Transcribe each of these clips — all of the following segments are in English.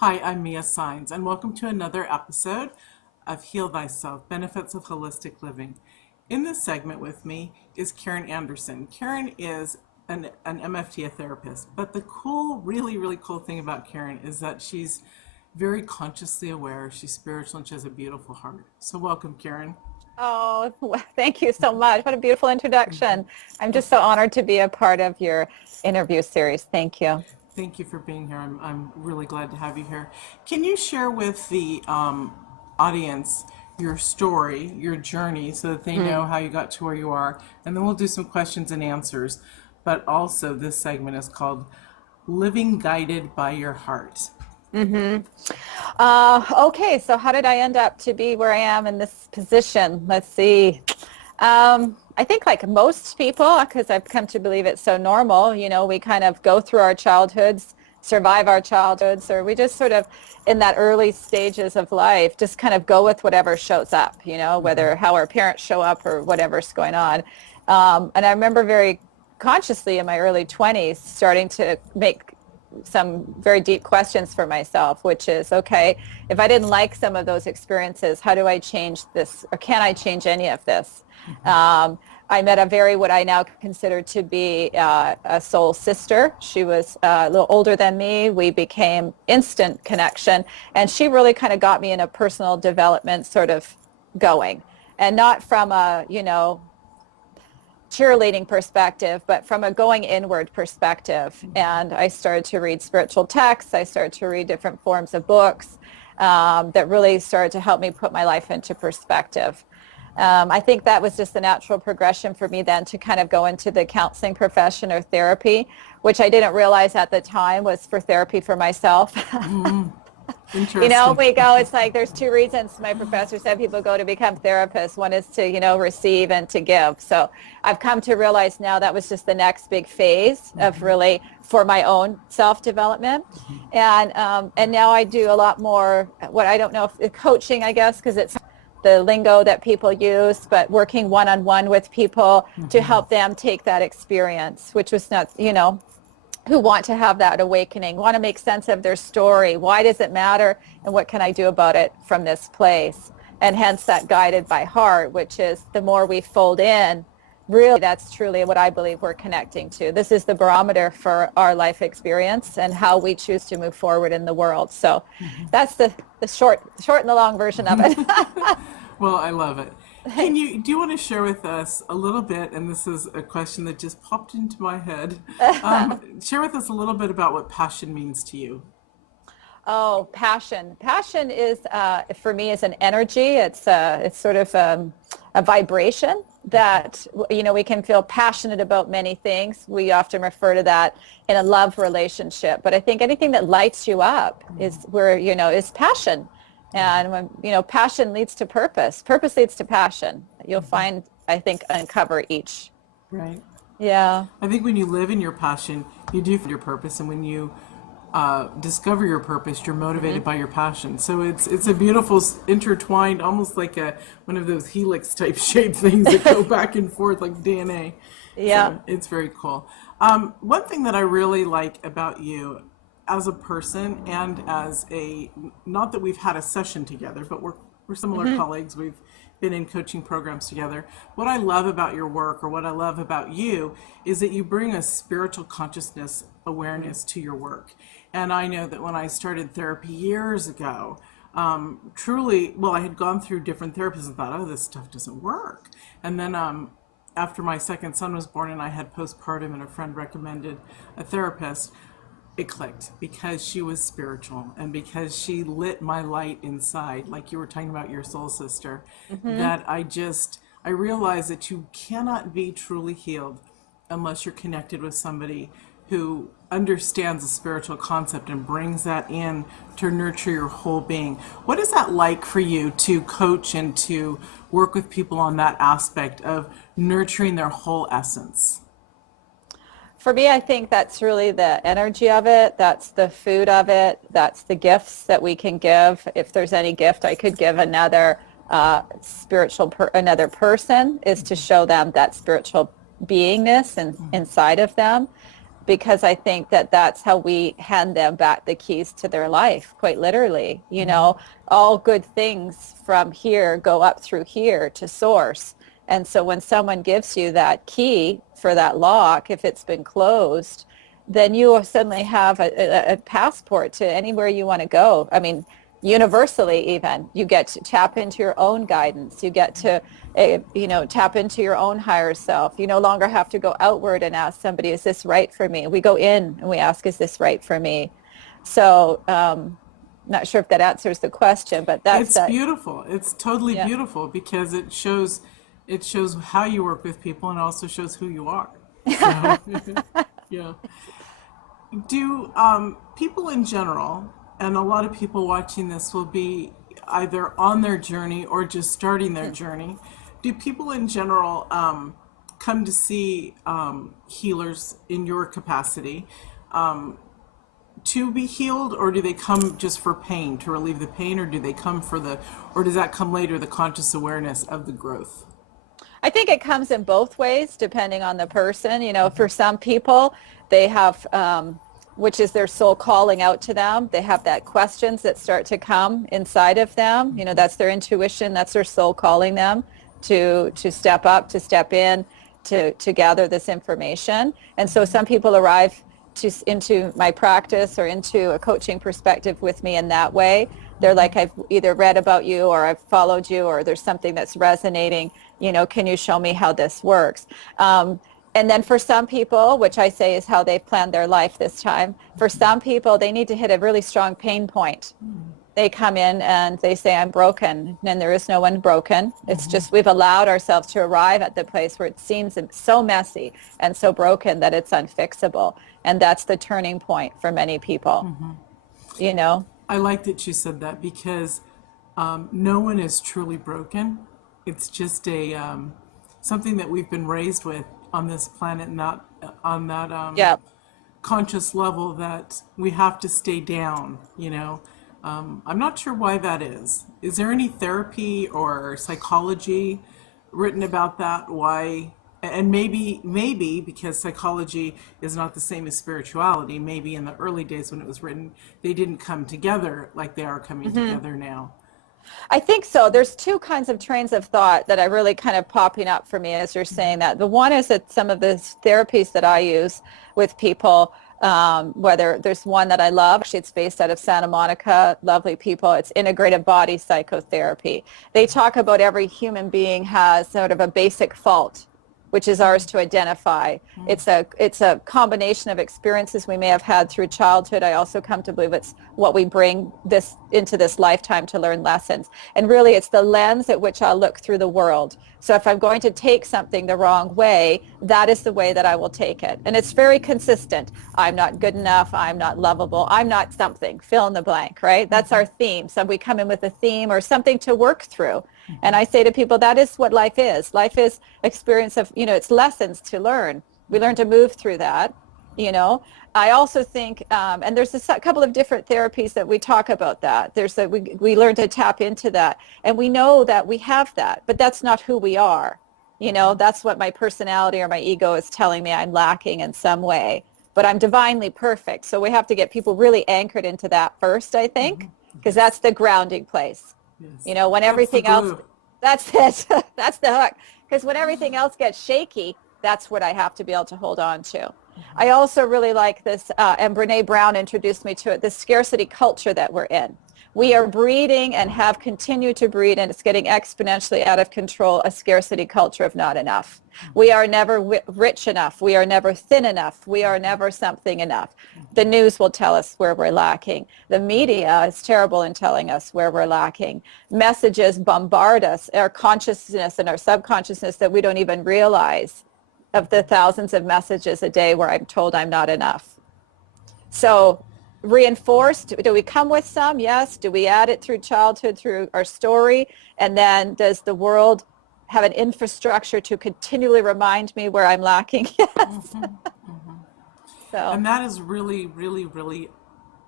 Hi, I'm Mia Sines, and welcome to another episode of Heal Thyself, Benefits of Holistic Living. In this segment with me is Karen Anderson. Karen is an MFT, a therapist, but the really cool thing about Karen is that she's very consciously aware, she's spiritual, and she has a beautiful heart. So welcome, Karen. Oh, well, thank you so much. What a beautiful introduction. I'm just so honored to be a part of your interview series. Thank you. Thank you for being here. I'm really glad to have you here. Can you share with the audience your story, your journey, so that they know how you got to where you are? And then we'll do some questions and answers. But also, this segment is called Living Guided by Your Heart. Okay, so how did I end up to be where I am in this position? Let's see. I think like most people, because I've come to believe it's so normal, we kind of go through our childhoods, survive our childhoods, or we just sort of in that early stages of life, just kind of go with whatever shows up, whether how our parents show up or whatever's going on. And I remember very consciously in my early 20s starting to make some very deep questions for myself, which is, okay, if I didn't like some of those experiences, how do I change this, or can I change any of this? I met what I now consider to be a soul sister. She was a little older than me. We became instant connection, and she really kind of got me in a personal development sort of going, and not from a, cheerleading perspective, but from a going inward perspective. And I started to read spiritual texts. I started to read different forms of books that really started to help me put my life into perspective. I think that was just the natural progression for me then to kind of go into the counseling profession or therapy, which I didn't realize at the time was for therapy for myself. Interesting. We go, it's like there's two reasons my professor said people go to become therapists. One is to, receive and to give. So I've come to realize now that was just the next big phase of really for my own self-development. And now I do a lot more, what I don't know if coaching, I guess, because it's the lingo that people use, but working one-on-one with people to help them take that experience, which was not, who want to have that awakening, want to make sense of their story. Why does it matter? And what can I do about it from this place? And hence that guided by heart, which is the more we fold in, really that's truly what I believe we're connecting to. This is the barometer for our life experience and how we choose to move forward in the world. So that's the short and the long version of it. Well, I love it. Do you want to share with us a little bit, and this is a question that just popped into my head, share with us a little bit about what passion means to you. Oh, passion. Passion is, for me, is an energy. It's sort of a vibration that, we can feel passionate about many things. We often refer to that in a love relationship. But I think anything that lights you up is where, is passion. And when, passion leads to purpose. Purpose leads to passion. You'll find, I think, uncover each. Right. Yeah. I think when you live in your passion, you do find your purpose, and when you discover your purpose, you're motivated by your passion. So it's a beautiful intertwined, almost like one of those helix type shaped things that go back and forth like DNA. Yeah. So it's very cool. One thing that I really like about you as a person and as not that we've had a session together, but we're similar colleagues. We've been in coaching programs together. What I love about your work, or what I love about you, is that you bring a spiritual consciousness awareness to your work. And I know that when I started therapy years ago, truly, well, I had gone through different therapists and thought, oh, this stuff doesn't work. And then after my second son was born and I had postpartum and a friend recommended a therapist, it clicked because she was spiritual and because she lit my light inside, like you were talking about your soul sister, that I realized that you cannot be truly healed unless you're connected with somebody who understands the spiritual concept and brings that in to nurture your whole being. What is that like for you to coach and to work with people on that aspect of nurturing their whole essence? For me, I think that's really the energy of it. That's the food of it. That's the gifts that we can give. If there's any gift I could give another another person, is to show them that spiritual beingness inside of them. because I think that that's how we hand them back the keys to their life, quite literally. You know, all good things from here go up through here to source. And so when someone gives you that key for that lock, if it's been closed, then you suddenly have a passport to anywhere you want to go. I mean, universally even, you get to tap into your own guidance. You get to, tap into your own higher self. You no longer have to go outward and ask somebody, is this right for me? We go in and we ask, is this right for me? So, not sure if that answers the question, but that's It's that. beautiful. It's totally Yeah. beautiful because it shows how you work with people and also shows who you are. So yeah. Do people in general, and a lot of people watching this will be either on their journey or just starting their journey. Do people in general come to see healers in your capacity to be healed, or do they come just for pain, to relieve the pain, or do they come for or does that come later, the conscious awareness of the growth? I think it comes in both ways, depending on the person. You know, for some people, they have, which is their soul calling out to them. They have that questions that start to come inside of them. You know, that's their intuition. That's their soul calling them to step up, to step in, to gather this information. And so some people arrive into my practice or into a coaching perspective with me in that way. They're like, I've either read about you or I've followed you or there's something that's resonating. You know, can you show me how this works? And then for some people, which I say is how they've planned their life this time, for some people, they need to hit a really strong pain point. They come in and they say, I'm broken. And there is no one broken. It's just we've allowed ourselves to arrive at the place where it seems so messy and so broken that it's unfixable. And that's the turning point for many people, you know? I like that you said that because no one is truly broken. It's just a something that we've been raised with on this planet, not on that Yeah. conscious level that we have to stay down. I'm not sure why that is. Is there any therapy or psychology written about that? Why? And maybe because psychology is not the same as spirituality, maybe in the early days when it was written, they didn't come together like they are coming together now. I think so. There's two kinds of trains of thought that are really kind of popping up for me as you're saying that. The one is that some of the therapies that I use with people, whether there's one that I love, actually it's based out of Santa Monica, lovely people. It's integrative body psychotherapy. They talk about every human being has sort of a basic fault, which is ours to identify. It's a combination of experiences we may have had through childhood. I also come to believe it's what we bring this into this lifetime to learn lessons. And really it's the lens at which I'll look through the world. So if I'm going to take something the wrong way, that is the way that I will take it. And it's very consistent. I'm not good enough. I'm not lovable. I'm not something. Fill in the blank, right? That's our theme. So we come in with a theme or something to work through. And I say to people, that is what life is. Life is experience of, it's lessons to learn. We learn to move through that, I also think, and there's a couple of different therapies that we talk about that. We learn to tap into that. And we know that we have that, but that's not who we are. That's what my personality or my ego is telling me I'm lacking in some way. But I'm divinely perfect. So we have to get people really anchored into that first, I think, because that's the grounding place. Yes. When That's the everything else, glue. that's it. That's the hook. Because when everything else gets shaky, that's what I have to be able to hold on to. I also really like this, and Brene Brown introduced me to it, the scarcity culture that we're in. We are breeding and have continued to breed, and it's getting exponentially out of control, a scarcity culture of not enough. We are never rich enough. We are never thin enough. We are never something enough. The news will tell us where we're lacking. The media is terrible in telling us where we're lacking. Messages bombard us, our consciousness and our subconsciousness that we don't even realize of the thousands of messages a day where I'm told I'm not enough. So reinforced, do we come with some? Yes. Do we add it through childhood, through our story? And then does the world have an infrastructure to continually remind me where I'm lacking? Yes. So, And that is really, really, really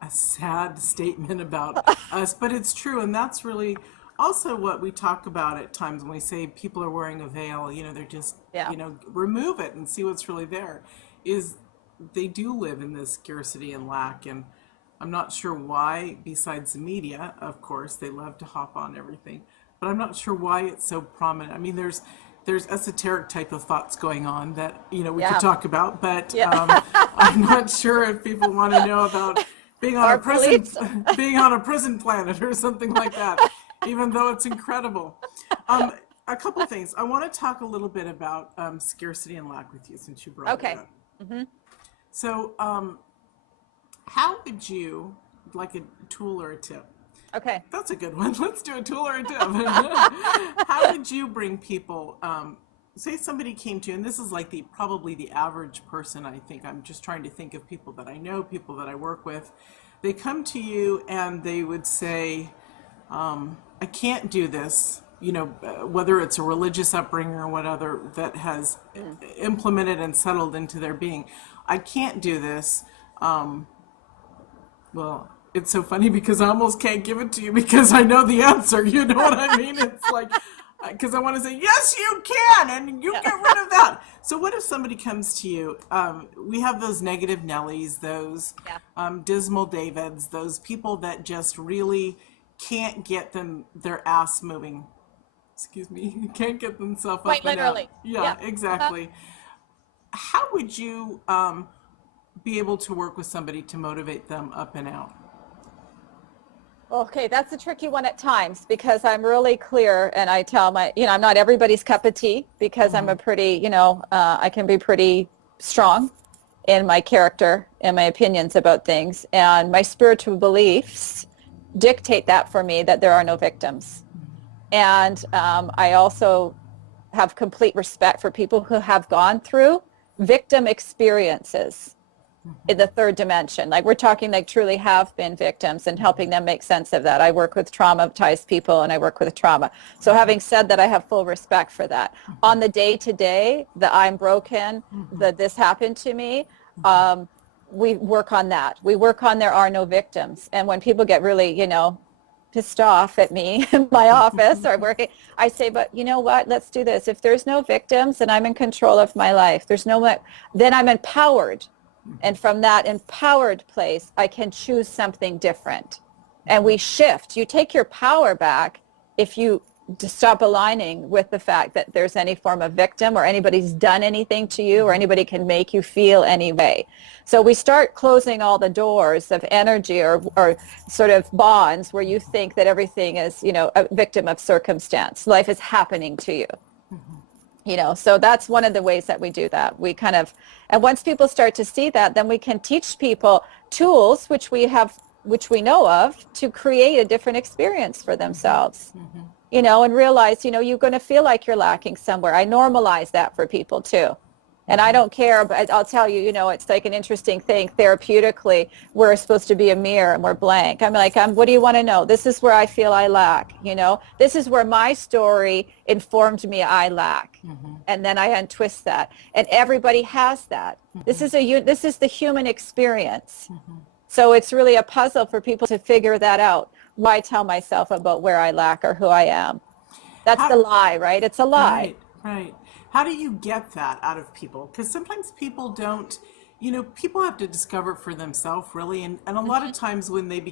a sad statement about us, but it's true. And that's really also what we talk about at times when we say people are wearing a veil, they're just, yeah. remove it and see what's really there. Is they do live in this scarcity and lack, and I'm not sure why, besides the media, of course, they love to hop on everything, but I'm not sure why it's so prominent. I mean, there's esoteric type of thoughts going on that, we could Yeah. talk about, but Yeah. I'm not sure if people want to know about being on Our a prison beliefs. being on a prison planet or something like that, even though it's incredible. A couple things. I want to talk a little bit about scarcity and lack with you, since you brought it Okay. up. So, how would you, like a tool or a tip? Okay. That's a good one. Let's do a tool or a tip. How would you bring people, say somebody came to you, and this is like probably the average person, I think. I'm just trying to think of people that I know, people that I work with. They come to you and they would say, I can't do this, whether it's a religious upbringing or whatever that has implemented and settled into their being. I can't do this. Well, it's so funny because I almost can't give it to you because I know the answer. You know what I mean? It's like, because I want to say, yes, you can, and you get rid of that. So what if somebody comes to you? We have those negative Nellies, those dismal Davids, those people that just really can't get their ass moving. Excuse me, can't get themselves up Quite and out. literally. Yeah, Yeah. exactly. How would you be able to work with somebody to motivate them up and out? Okay, that's a tricky one at times because I'm really clear and I tell I'm not everybody's cup of tea because I'm a pretty, I can be pretty strong in my character and my opinions about things. And my spiritual beliefs dictate that for me, that there are no victims. And I also have complete respect for people who have gone through victim experiences in the third dimension. Like we're talking like truly have been victims and helping them make sense of that. I work with traumatized people and I work with trauma. So having said that, I have full respect for that. On the day to day, that I'm broken, that this happened to me, we work on that. We work on there are no victims. And when people get really, pissed off at me in my office or working, I say, but you know what, let's do this. If there's no victims and I'm in control of my life, then I'm empowered. And from that empowered place, I can choose something different. And we shift. You take your power back if you stop aligning with the fact that there's any form of victim or anybody's done anything to you or anybody can make you feel any way. So we start closing all the doors of energy or sort of bonds where you think that everything is, a victim of circumstance. Life is happening to you. So that's one of the ways that we do that. And once people start to see that, then we can teach people tools which we know of to create a different experience for themselves. And realize, you're going to feel like you're lacking somewhere. I normalize that for people too. And I don't care, but I'll tell you, it's like an interesting thing. Therapeutically, we're supposed to be a mirror and we're blank. I'm like, what do you want to know? This is where I feel I lack, This is where my story informed me I lack. And then I untwist that. And everybody has that. This is the human experience. So it's really a puzzle for people to figure that out. Why tell myself about where I lack or who I am? That's the lie, right? It's a lie. Right. How do you get that out of people? Because sometimes people don't, people have to discover it for themselves, really. And a lot of times when they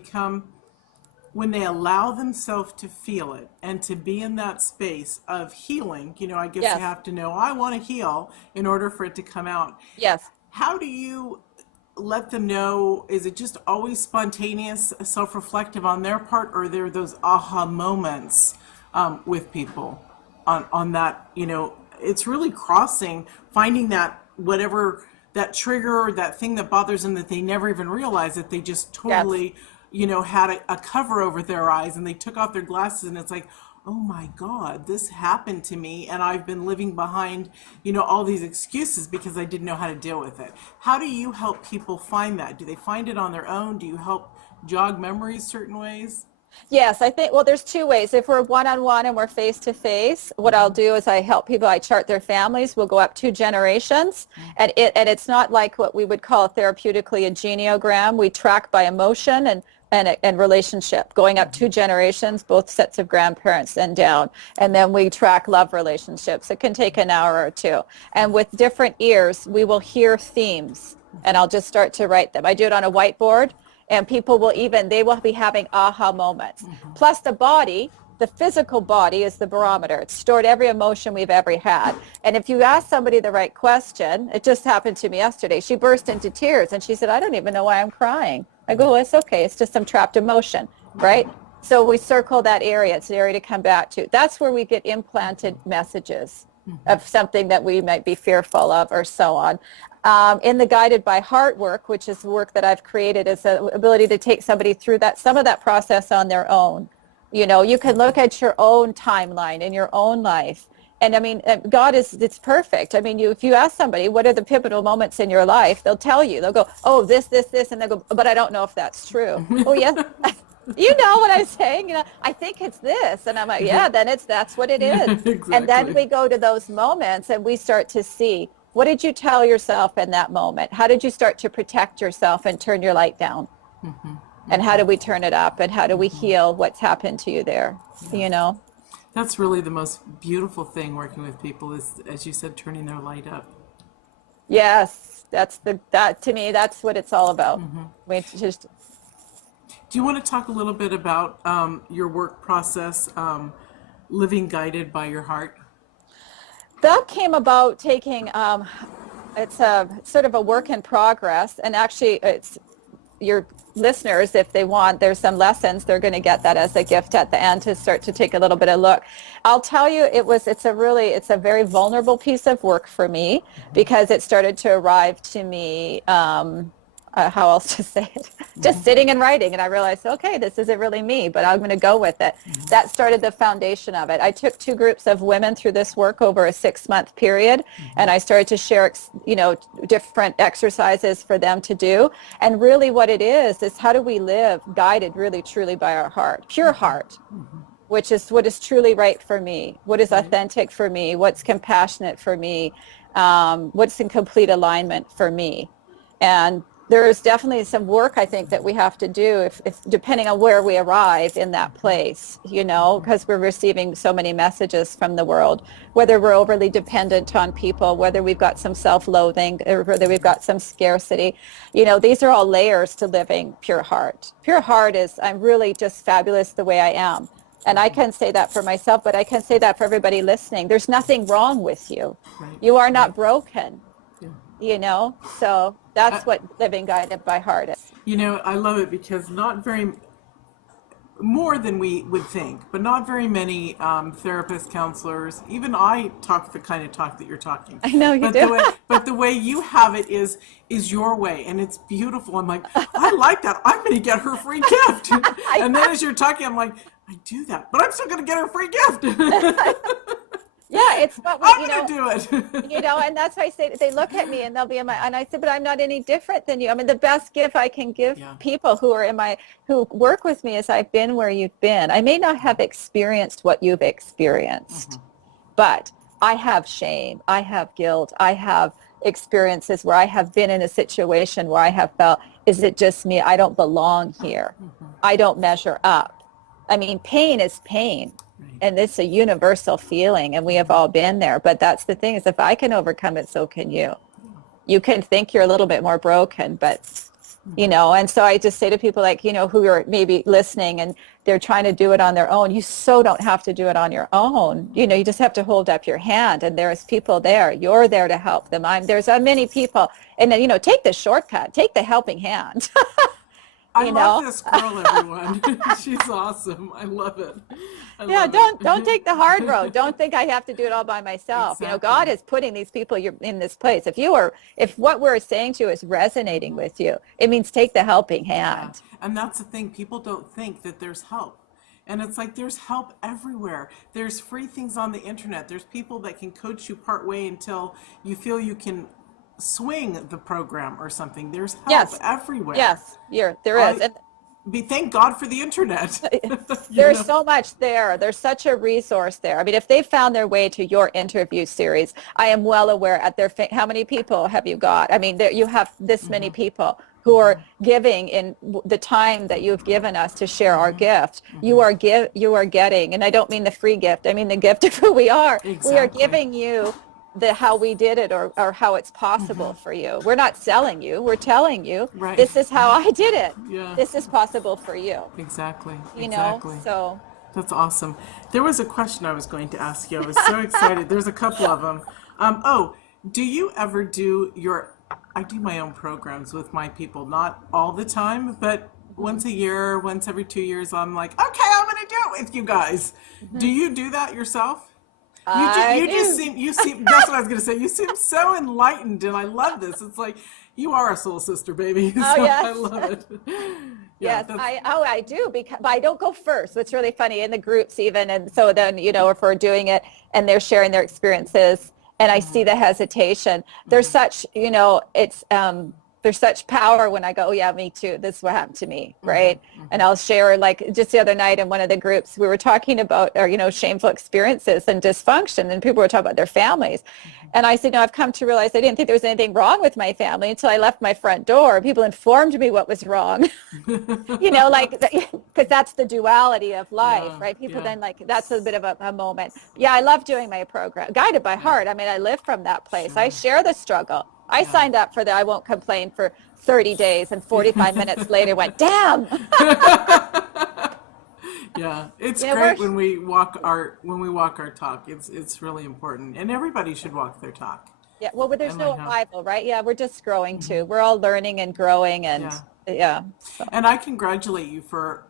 allow themselves to feel it and to be in that space of healing, I guess Yes. you have to know, I want to heal in order for it to come out. Yes. How do you let them know? Is it just always spontaneous, self-reflective on their part, or are there those aha moments with people on that, it's really finding that whatever that trigger or that thing that bothers them that they never even realized that they just totally, had a cover over their eyes and they took off their glasses and it's like, oh my God, this happened to me and I've been living behind, all these excuses because I didn't know how to deal with it. How do you help people find that? Do they find it on their own? Do you help jog memories certain ways? Yes, I think, there's two ways. If we're one-on-one and we're face-to-face, what I'll do is I help people, I chart their families. We'll go up 2 generations. And it's not like what we would call therapeutically a geneogram. We track by emotion and relationship, going up 2 generations, both sets of grandparents and down. And then we track love relationships. It can take an hour or 2. And with different ears, we will hear themes and I'll just start to write them. I do it on a whiteboard, and people will they will be having aha moments. Plus the physical body is the barometer. It's stored every emotion we've ever had. And if you ask somebody the right question, it just happened to me yesterday. She burst into tears and she said, I don't even know why I'm crying. I go, well, it's okay. It's just some trapped emotion, right? So we circle that area. It's an area to come back to. That's where we get implanted messages of something that we might be fearful of or so on. In the guided by heart work, which is work that I've created, is the ability to take somebody through some of that process on their own. You know, you can look at your own timeline in your own life. And I mean, it's perfect. I mean, if you ask somebody, what are the pivotal moments in your life? They'll tell you, they'll go, oh, this, and they'll go, but I don't know if that's true. Oh, yes. You know what I'm saying? You know, I think it's this. And I'm like, yeah, then that's what it is. Exactly. And then we go to those moments and we start to see, what did you tell yourself in that moment? How did you start to protect yourself and turn your light down? And how do we turn it up? And how do we heal what's happened to you there? You know? That's really the most beautiful thing working with people is, as you said, turning their light up. Yes, that to me, that's what it's all about. We just. Do you want to talk a little bit about your work process, living guided by your heart? That came about taking, it's a sort of a work in progress, and actually it's your listeners, if they want, there's some lessons, they're going to get that as a gift at the end to start to take a little bit of look. I'll tell you, it's a very vulnerable piece of work for me, because it started to arrive to me, how else to say it, just sitting and writing, and I realized, okay, this isn't really me, but I'm going to go with it. That started the foundation of it. I took 2 groups of women through this work over a 6-month period, and I started to share, different exercises for them to do. And really what it is how do we live guided really truly by our heart, pure heart, which is what is truly right for me, what is authentic for me, what's compassionate for me, what's in complete alignment for me. And there's definitely some work, I think, that we have to do if depending on where we arrive in that place, because we're receiving so many messages from the world, whether we're overly dependent on people, whether we've got some self-loathing, or whether we've got some scarcity. These are all layers to living pure heart. Pure heart is, I'm really just fabulous the way I am. And I can say that for myself, but I can say that for everybody listening. There's nothing wrong with you. Right. You are not broken. Yeah. So that's what living guided by heart is. I love it because more than we would think, but not very many therapists, counselors, even I talk the kind of talk that you're talking. I know you do. But the way you have it is your way, and it's beautiful. I'm like, I like that. I'm going to get her free gift. And then as you're talking, I'm like, I do that, but I'm still going to get her free gift. Yeah, it's what I'm going to do it. And that's why I say, they look at me and they'll be and I said, but I'm not any different than you. I mean, the best gift I can give people who work with me is I've been where you've been. I may not have experienced what you've experienced, but I have shame, I have guilt, I have experiences where I have been in a situation where I have felt, is it just me? I don't belong here. I don't measure up. I mean, pain is pain. And it's a universal feeling, and we have all been there. But that's the thing, is if I can overcome it, so can you. You can think you're a little bit more broken, but, and so I just say to people who are maybe listening and they're trying to do it on their own, you so don't have to do it on your own. You just have to hold up your hand, and there's people there. You're there to help them. There's many people. And then, take the shortcut, take the helping hand. I love this girl, everyone. She's awesome. I love it. Don't take the hard road. Don't think I have to do it all by myself. Exactly. God is putting these people in this place. If what we're saying to you is resonating with you, it means take the helping hand. Yeah. And that's the thing. People don't think that there's help. And it's like there's help everywhere. There's free things on the internet. There's people that can coach you part way until you feel you can swing the program or something. There's help everywhere. Yes, there is. Thank God for the internet. There's so much there. There's such a resource there. I mean, if they found their way to your interview series, I am well aware how many people have you got? I mean, you have this many people who are giving in the time that you've given us to share our gift. You are getting, and I don't mean the free gift, I mean the gift of who we are. Exactly. We are giving you how we did it, or how it's possible for you. We're not selling you. We're telling you, Right. this is how I did it. Yeah. This is possible for you. Exactly. You know, Exactly. so. That's awesome. There was a question I was going to ask you. I was so excited. There's a couple of them. Do you ever do I do my own programs with my people, not all the time, but once a year, once every 2 years, I'm like, okay, I'm going to do it with you guys. Do you do that yourself? I do. You seem, that's what I was going to say. You seem so enlightened, and I love this. It's like, you are a soul sister, baby. So Yes. I love it. Yes, I do, because but I don't go first. It's really funny in the groups even, and so then if we're doing it and they're sharing their experiences, and I see the hesitation. There's such it's there's such power when I go, oh yeah, me too. This is what happened to me, right? And I'll share, like just the other night in one of the groups, we were talking about shameful experiences and dysfunction, and people were talking about their families. And I said, no, I've come to realize I didn't think there was anything wrong with my family until I left my front door. People informed me what was wrong, because that's the duality of life, right? People then that's a bit of a moment. Yeah, I love doing my program, guided by heart. I mean, I live from that place. I share the struggle. I signed up for the I Won't Complain for 30 days, and 45 minutes later went, damn. Yeah, it's great when we walk our talk. It's really important, and everybody should walk their talk. Yeah, well, there's no arrival, right? Yeah, we're just growing too. We're all learning and growing, and so. And I congratulate you for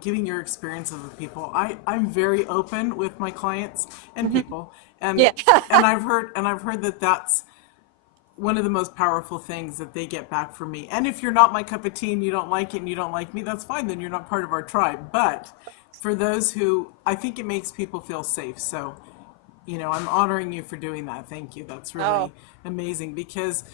giving your experience of the people. I'm very open with my clients and people, and and I've heard that that's one of the most powerful things that they get back from me. And if you're not my cup of tea and you don't like it and you don't like me, that's fine. Then you're not part of our tribe. But for those who, I think it makes people feel safe. So, I'm honoring you for doing that. Thank you. That's really amazing, because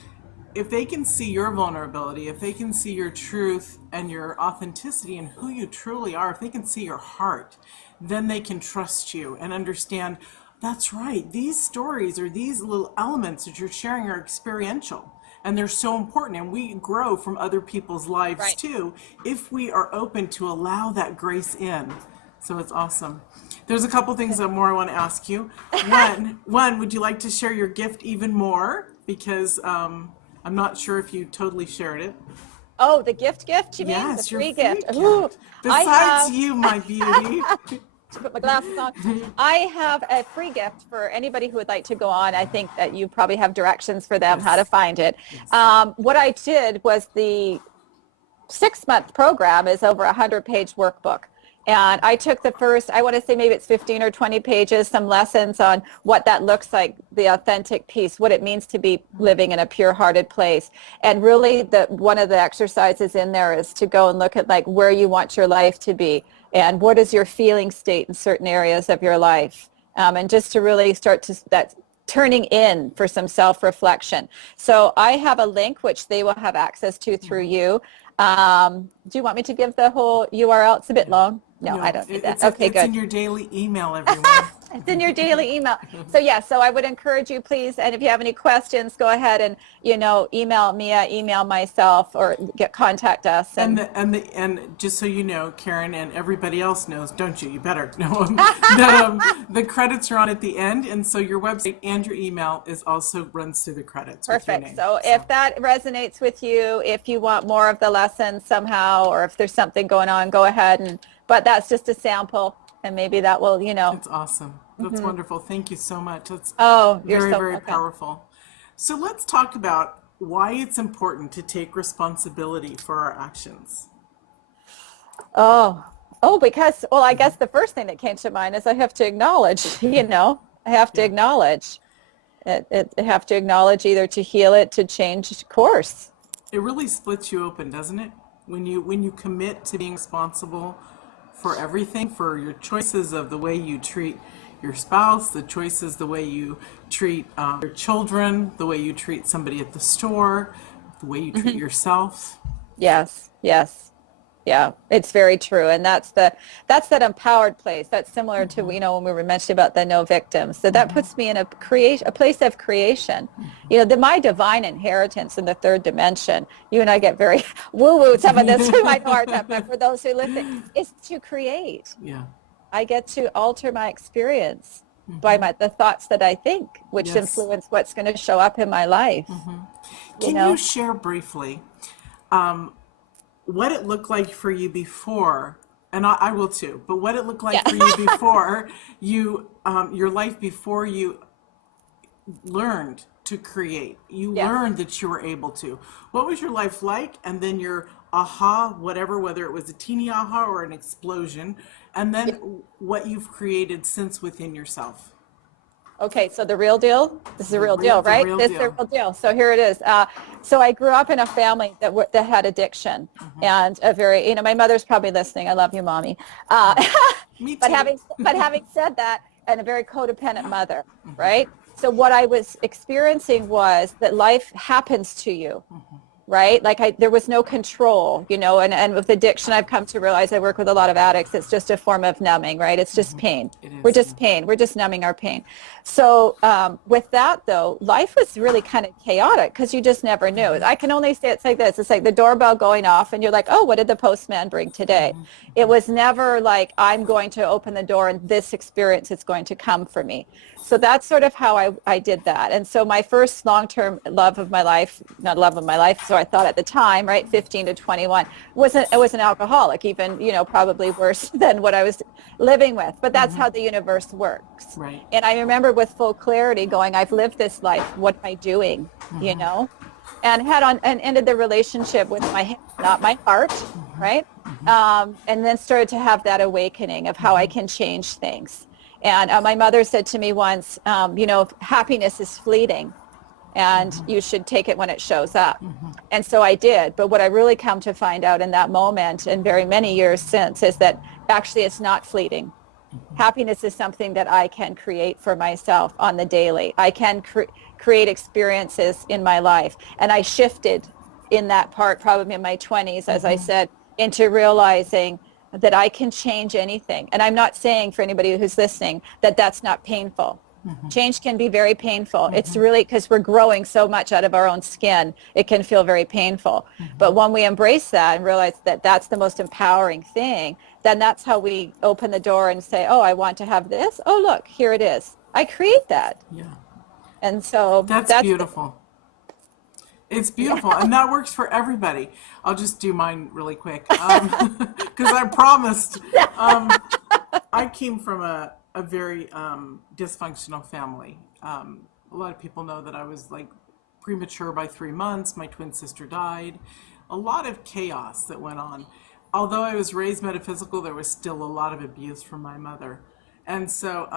if they can see your vulnerability, if they can see your truth and your authenticity and who you truly are, if they can see your heart, then they can trust you and understand, that's right, these stories or these little elements that you're sharing are experiential, and they're so important, and we grow from other people's lives too if we are open to allow that grace in. So it's awesome. There's a couple things more I want to ask you. One, would you like to share your gift even more? Because I'm not sure if you totally shared it. Oh, the gift you mean? Yes, the free your gift. Ooh, besides you, my beauty. To put my glasses on. I have a free gift for anybody who would like to go on. I think that you probably have directions for them how to find it. What I did was the 6-month program is over 100-page workbook. And I took the first, I want to say maybe it's 15 or 20 pages, some lessons on what that looks like, the authentic piece, what it means to be living in a pure-hearted place. And really, one of the exercises in there is to go and look at like where you want your life to be, and what is your feeling state in certain areas of your life. And just to really start to that turning in for some self-reflection. So I have a link which they will have access to through you. Do you want me to give the whole URL? It's a bit long. No, I don't need that. Okay, good. It's in your daily email, everyone. It's in your daily email. So so I would encourage you, please, and if you have any questions, go ahead and email Mia, email myself, or contact us. And just so you know, Karen, and everybody else knows, don't you? You better know. The credits are on at the end, and so your website and your email also runs through the credits. Perfect. So if that resonates with you, if you want more of the lessons somehow, or if there's something going on, go ahead but that's just a sample. And maybe that will, It's awesome. That's wonderful. Thank you so much. That's you're very, so very welcome. powerful. So let's talk about why it's important to take responsibility for our actions. Because, I guess the first thing that came to mind is I have to acknowledge, I have to acknowledge. I have to acknowledge either to heal it, to change course. It really splits you open, doesn't it? When you commit to being responsible for everything, for your choices of the way you treat your spouse, the choices, the way you treat your children, the way you treat somebody at the store, the way you treat yourself. Yes. Yeah, it's very true. And that's that empowered place. That's similar to, when we were mentioning about the no victims. So that puts me in a place of creation. My divine inheritance in the third dimension, you and I get very woo-woo, some of this we might know our time, but for those who listen, is to create. Yeah. I get to alter my experience. by the thoughts that I think, which Yes. influence what's going to show up in my life, you Can you know? share briefly what it looked like for you before, and I will too, but what it looked Yeah. like for you before you, your life before you learned to create. You Yes. learned that you were able to. What was your life like? And then your aha, whatever, whether it was a teeny aha or an explosion, and then what you've created since within yourself. Okay, so the real deal. This is the real deal, The right? real This is the deal. real deal. So here it is. So I grew up in a family that had addiction, and a very, my mother's probably listening. I love you, mommy. Uh, Me but too. having said that, and a very codependent mother, right? So what I was experiencing was that life happens to you, right? Like there was no control, and with addiction, I've come to realize I work with a lot of addicts. It's just a form of numbing, right? It's just pain. It We're is, yeah. just pain. We're just numbing our pain. So with that though, life was really kind of chaotic because you just never knew. I can only say it's like this. It's like the doorbell going off and you're like, oh, what did the postman bring today? It was never like, I'm going to open the door and this experience is going to come for me. So that's sort of how I did that. And so my first long-term love of my life, not love of my life, so I thought at the time, right, 15 to 21, was an alcoholic, even, probably worse than what I was living with. But that's how the universe works. Right. And I remember with full clarity going, I've lived this life. What am I doing? And and ended the relationship with my head, not my heart, right? And then started to have that awakening of how I can change things. And my mother said to me once, happiness is fleeting and you should take it when it shows up. And so I did. But what I really come to find out in that moment and very many years since is that actually it's not fleeting. Happiness is something that I can create for myself on the daily. I can create experiences in my life. And I shifted in that part, probably in my 20s, as I said, into realizing that I can change anything. And I'm not saying for anybody who's listening that that's not painful. Change can be very painful. It's really because we're growing so much out of our own skin, it can feel very painful. But when we embrace that and realize that that's the most empowering thing, then that's how we open the door and say, oh, I want to have this. Oh, look, here it is. I create that. Yeah. And so That's beautiful. It's beautiful, and that works for everybody. I'll just do mine really quick, because I promised. I came from a very dysfunctional family. A lot of people know that I was like premature by 3 months. My twin sister died. A lot of chaos that went on. Although I was raised metaphysical, there was still a lot of abuse from my mother. And so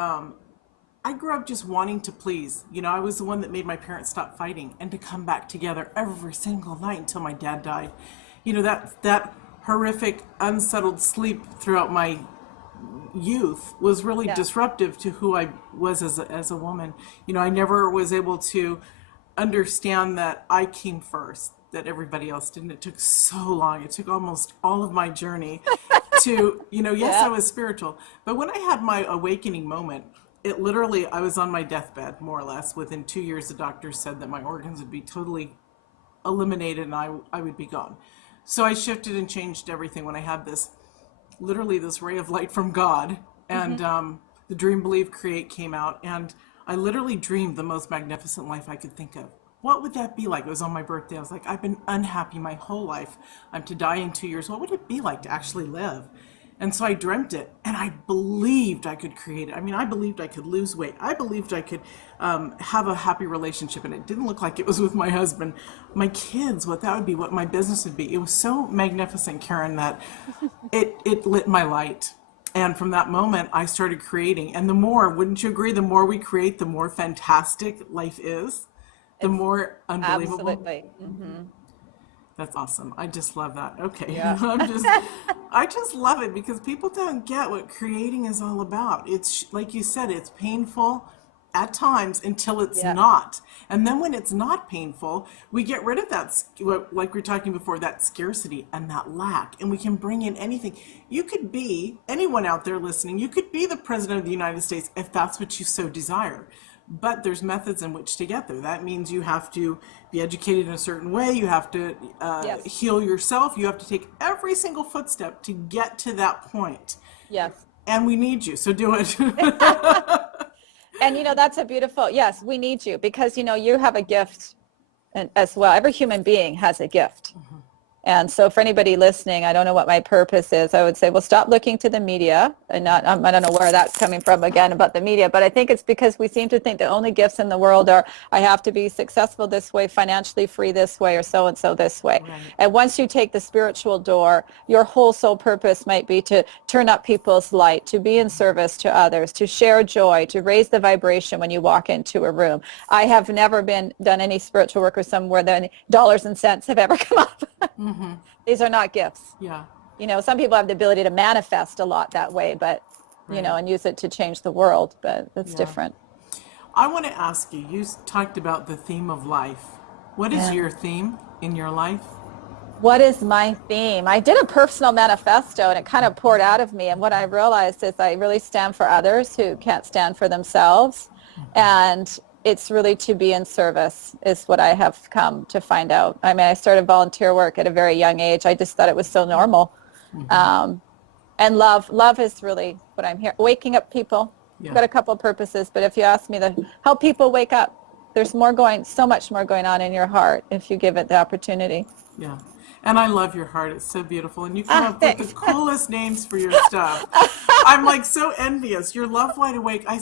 I grew up just wanting to please. I was the one that made my parents stop fighting and to come back together every single night until my dad died. That horrific, unsettled sleep throughout my youth was really disruptive to who I was as a woman. I never was able to understand that I came first, that everybody else didn't. It took so long. It took almost all of my journey to, yes, I was spiritual. But when I had my awakening moment, it literally, I was on my deathbed, more or less. Within 2 years, the doctor said that my organs would be totally eliminated and I would be gone. So I shifted and changed everything when I had literally this ray of light from God. And the Dream, Believe, Create came out. And I literally dreamed the most magnificent life I could think of. What would that be like? It was on my birthday. I was like, I've been unhappy my whole life. I'm to die in 2 years. What would it be like to actually live? And so I dreamt it, and I believed I could create it. I mean, I believed I could lose weight. I believed I could have a happy relationship, and it didn't look like it was with my husband. My kids, what that would be, what my business would be. It was so magnificent, Karen, that it lit my light. And from that moment, I started creating. And the more, wouldn't you agree, the more we create, the more fantastic life is, the more unbelievable. absolutely. That's awesome. I just love that. Okay. Yeah. I just love it because people don't get what creating is all about. It's like you said, it's painful at times until it's not. And then when it's not painful, we get rid of that, like we were talking before, that scarcity and that lack, and we can bring in anything. You could be, anyone out there listening, you could be the president of the United States if that's what you so desire. But there's methods in which to get there. That means you have to be educated in a certain way. You have to heal yourself. You have to take every single footstep to get to that point. Yes. And we need you, so do it. And that's a beautiful, yes, we need you because, you have a gift as well. Every human being has a gift. And so for anybody listening, I don't know what my purpose is. I would say, well, stop looking to the media and not, I don't know where that's coming from again about the media, but I think it's because we seem to think the only gifts in the world are, I have to be successful this way, financially free this way, or so-and-so this way. Right. And once you take the spiritual door, your whole soul purpose might be to turn up people's light, to be in service to others, to share joy, to raise the vibration when you walk into a room. I have never done any spiritual work or somewhere that dollars and cents have ever come up. These are not gifts. Yeah. Some people have the ability to manifest a lot that way, but, Right. and use it to change the world, but that's different. I want to ask you, you talked about the theme of life. What is your theme in your life? What is my theme? I did a personal manifesto and it kind of poured out of me. And what I realized is I really stand for others who can't stand for themselves. And it's really to be in service is what I have come to find out. I mean, I started volunteer work at a very young age. I just thought it was so normal. And love is really what I'm here. Waking up people. Yeah. I've got a couple of purposes, but if you ask me to help people wake up, there's so much more going on in your heart if you give it the opportunity. Yeah. And I love your heart. It's so beautiful. And you come up with the coolest names for your stuff. I'm like so envious. Your Love Wide Awake. I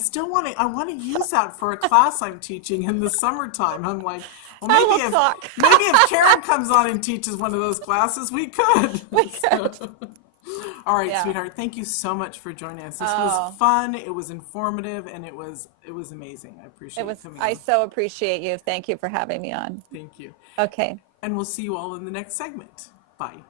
want to use that for a class I'm teaching in the summertime. I'm like, well, maybe if Karen comes on and teaches one of those classes, we could. All right, sweetheart. Thank you so much for joining us. This was fun. It was informative, and it was amazing. I appreciate it coming I on. so appreciate you. Thank you for having me on. Thank you. Okay. And we'll see you all in the next segment. Bye.